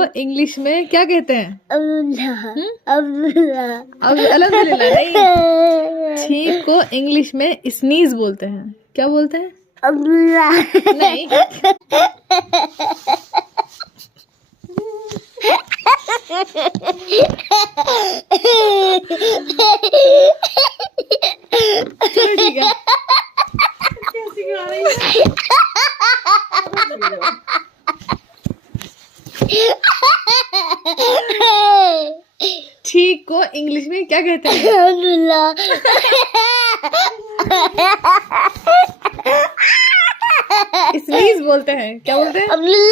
तो इंग्लिश में क्या कहते हैं? अल्लाह हम्म? अल्लाह अब अल्हम्दुलिल्लाह नहीं। छींक को इंग्लिश में स्नीज बोलते हैं। क्या बोलते हैं? अल्लाह नहीं। चलो ठीक है। कैसी गा रही है? छींक को इंग्लिश में क्या कहते हैं? अल्लाह स्नीज बोलते हैं। क्या बोलते हैं? अल्लाह